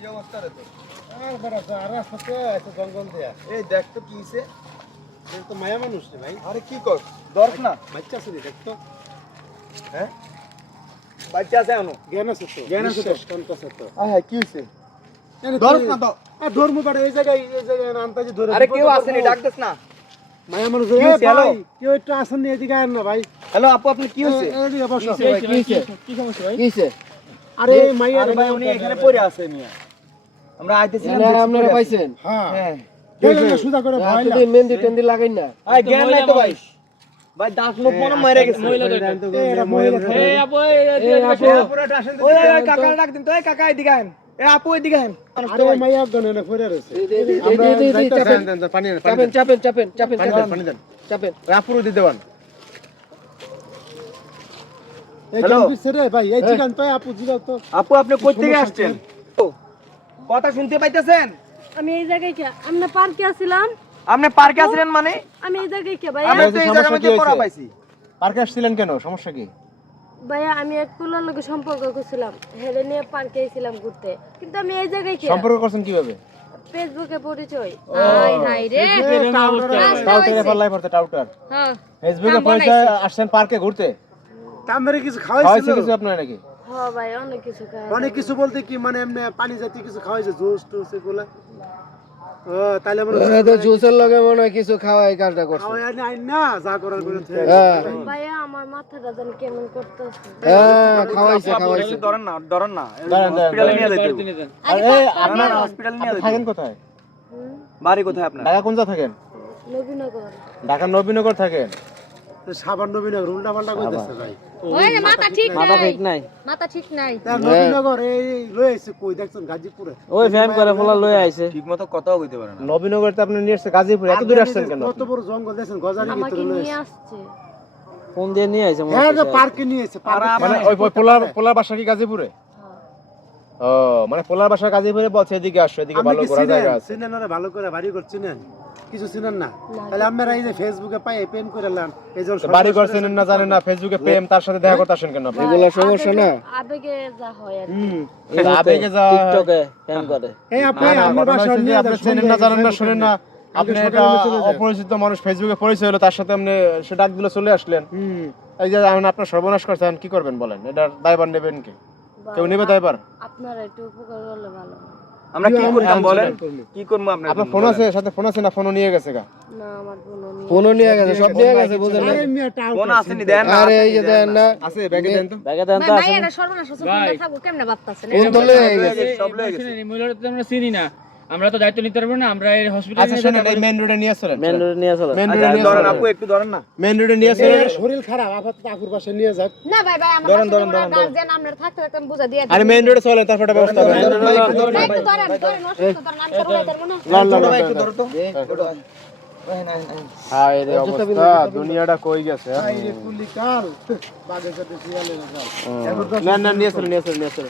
কি অবস্থা রে তোর? আর বড় আর রাস্তাতে এত জঙ্গল দেয়া। এই দেখ তো কি হইছে। এই তো মায়া মানুষ রে ভাই। আরে কি কর? দরক না। বাচ্চা আছে রে দেখ তো। হ্যাঁ? বাচ্চা আছে এখনো। জ্ঞান আছে তো। জ্ঞান আছে তো। কোন কাছে তো। হ্যাঁ কি হইছে? ধরস না তো। আর ধর্ম বাড়ে এই জায়গায় আনতাজি ধরে। আরে কেউ আসেনি, ডাক দেস না। মায়া মানুষ কি রে হইছে? হ্যালো? ভাই। কেউ একটু আসেন নি এদিকে আয়েন না ভাই। হ্যালো আপু, আপনি কি হইছে? এদিকে বসো। কি হইছে? কি সমস্যা ভাই? কি হইছে? আরে মাইয়া আরে ভাই উনি এখানে পড়ে আছে মিয়া। আমরা আইতেছিলাম। আপনারা পাইছেন? হ্যাঁ। হ্যাঁ। দেখেন সুদা করে ভয় আপনি মেহেন্দি টেন্দি লাগাই না। আই জ্ঞান নাই তো ভাই। ভাই দাঁত মুখ মনে মেরে গেছে। এই আপু পুরোটা আসেন তো। ওই কাকা ডাক দিন তো। এই কাকা এদিকে আইন। এই আপু এদিকে আইন। আরে মাইয়া গনে না পড়ে রয়েছে। চাপেন। রাপুরো দিতে পারেন। এই হ্যালো? কেন পিছে রে ভাই এই জিগান তো আপু জিগাও তো। আপু আপনি কই থেকে আসছেন? কথা শুনতে পাইতেছেন? আমি এই জায়গায় কে আমরা পার্কে আছিলাম। আপনি পার্কে আছেন মানে? আমি এই জায়গায় কে ভাইয়া? আমি তো এই জায়গার মধ্যে পড়া পাইছি। পার্কে আসছিলেন কেন? সমস্যা কি? ভাইয়া আমি এক পোলার লগে সম্পর্ক করছিলাম, হেলে নিয়ে পার্কে আইছিলাম ঘুরতে, কিন্তু আমি এই জায়গায় কে? সম্পর্ক করছেন কিভাবে? ফেসবুকে পরিচয়। হাই হাই রে টাউটারে পাল্লাই পড়তে টাউটার। হ্যাঁ ফেসবুকে পরিচয় আসছেন পার্কে ঘুরতে। তামরে কিছু খাওয়াইছে খাওয়াইছিল। কিছু আপনার নাকি? হ্যাঁ ভাই অনেক কিছু খাই। অনেক কিছু বলতে কি মানে এমনি পানি জাতীয় কিছু খাওয়াইছে জুস টুস এগুলা। ও তাইলে মনে এ তো জুসের লগে মনে হয় কিছু খাওয়াই কাজটা করছে। খাওয়াই আইন না যা করার করে থেকে। হ্যাঁ ভাইয়া আমার মাথাটা যেন কেমন করতেছে। হ্যাঁ খাওয়াইছে খাওয়াইছে। ধরেন না, ধরেন না। দাঁড়ান, হসপিটালে নিয়ে যেতে হবে। আরে আপনার আপনার হসপিটালে নিয়ে যেতে থাকেন হবে। কোথায়? বাড়ি কোথায় আপনার? ঢাকা কোন জায়গা থাকেন? নবীনগর। ঢাকা নবীনগর থাকেন। সাবান নবীনগর উল্টা পাল্টা কইতেছে ভাই। ওই যে মাথা ঠিক মাথা নাই ঠিক নাই। মাথা ঠিক নাই তার নবীনগর এই লই আইছে কই দেখছেন গাজীপুরে। ওই ফ্যাম করে ফলা লয়ে আইছে। ঠিকমতো কথাও কইতে পারে না। নবীনগর তো আপনি নিয়ে আসছে গাজীপুর, এত দূরে আসছেন কেন? কত বড় জঙ্গল দেখছেন গজারি আমাকে ভিতরে লই নিয়ে আইছে। আসছে। ফোন দিয়ে নিয়ে আইছে হ্যাঁ যে পার্কে নিয়ে আইছে পার্কে। মানে ওই পোলার বাসা কি গাজীপুরে? ও মানে পোলার বাসা গাজীপুরে বলছে এদিকে আসো, এদিকে ভালো ঘোরার জায়গা আছে। চিনেন না ভালো করে বাড়ি ঘর চিনেন? কিছু চিনেন না? তাহলে আপনারা এই যে ফেসবুকে পাই প্রেম করেলাম এই যে বাড়ি ঘর চেনেন না জানেন না, ফেসবুকে প্রেম, তার সাথে দেখা করতে আসেন কেন আপনি? এগুলা সমস্যা না। আবেগে যা হয় আর কি। আবেগে যাওয়া টিকটকে ফ্যান করে। এই আপনি আমার বাসা নিয়ে আপনি চেনেন না জানেন না শুনেন না, আপনি এটা অপরিচিত মানুষ ফেসবুকে পরিচয় হলো, তার সাথে আপনি সে ডাক দিলে চলে আসলেন। এই যে আপনার সর্বনাশ করছেন, কি করবেন বলেন? এটা দায়ভার নেবেন কি? কেউ নেবে দায়ভার? আপনারা একটু উপকার করলে ভালো হয়। আমরা কি করতাম বলেন? কি করব আপনার? আপনার ফোন আছে সাথে? ফোন আছে না? ফোনও নিয়ে গেছে গা? না আমার বোনও ফোনও নিয়ে গেছে, সব নিয়ে গেছে বুঝেন না? আরে মিয়া টাউন কোন আসেনি দেন না। আরে এই যে দেন না, আছে ব্যাগে দেন তো। ব্যাগে দেন তো ভাই আছে। এটা সর্বনাশ হচ্ছে কোনটা থাকবো কেমনে ভাবতাছেন? ফোন তো লয়ে গেছে। সব লয়ে গেছে। মহিলাটা তো আমরা চিনি না, আমরা তো দায়িত্ব নিতে পারবো না, আমরা এই হসপিটালে আচ্ছা শুনেন, এই মেইন রোডে নিয়ে আসলেন, মেন রোডে নিয়ে চলো। মেইন আচ্ছা, রোডে নিয়ে ধরেন আসলেন, আপু একটু ধরেন না। মেইন রোডে নিয়ে আসলেন। শরীর খারাপ আপাতত আপুর বাসা নিয়ে যাক। না ভাই ভাই আমার ধরেন, বাসায় ধরেন, ওরা গার্জিয়ান আমরা থাকতে থাকতে আমি বুঝা দিয়ে দিই। আরে মেইন রোডে চলেন, তারপর একটা ব্যবস্থা করেন। ভাই, একটু ধরেন অসুস্থ ধরেন আমি তো উড়াই পারবো না। একটু ধরো তো। হায় রে অবস্থা, দুনিয়াটা কই গেছে। এই রে কুলি কাল বাগে সাথে শিয়ালে না। না না, নিয়ে চলেন, নিয়ে চলেন, নিয়ে চলেন।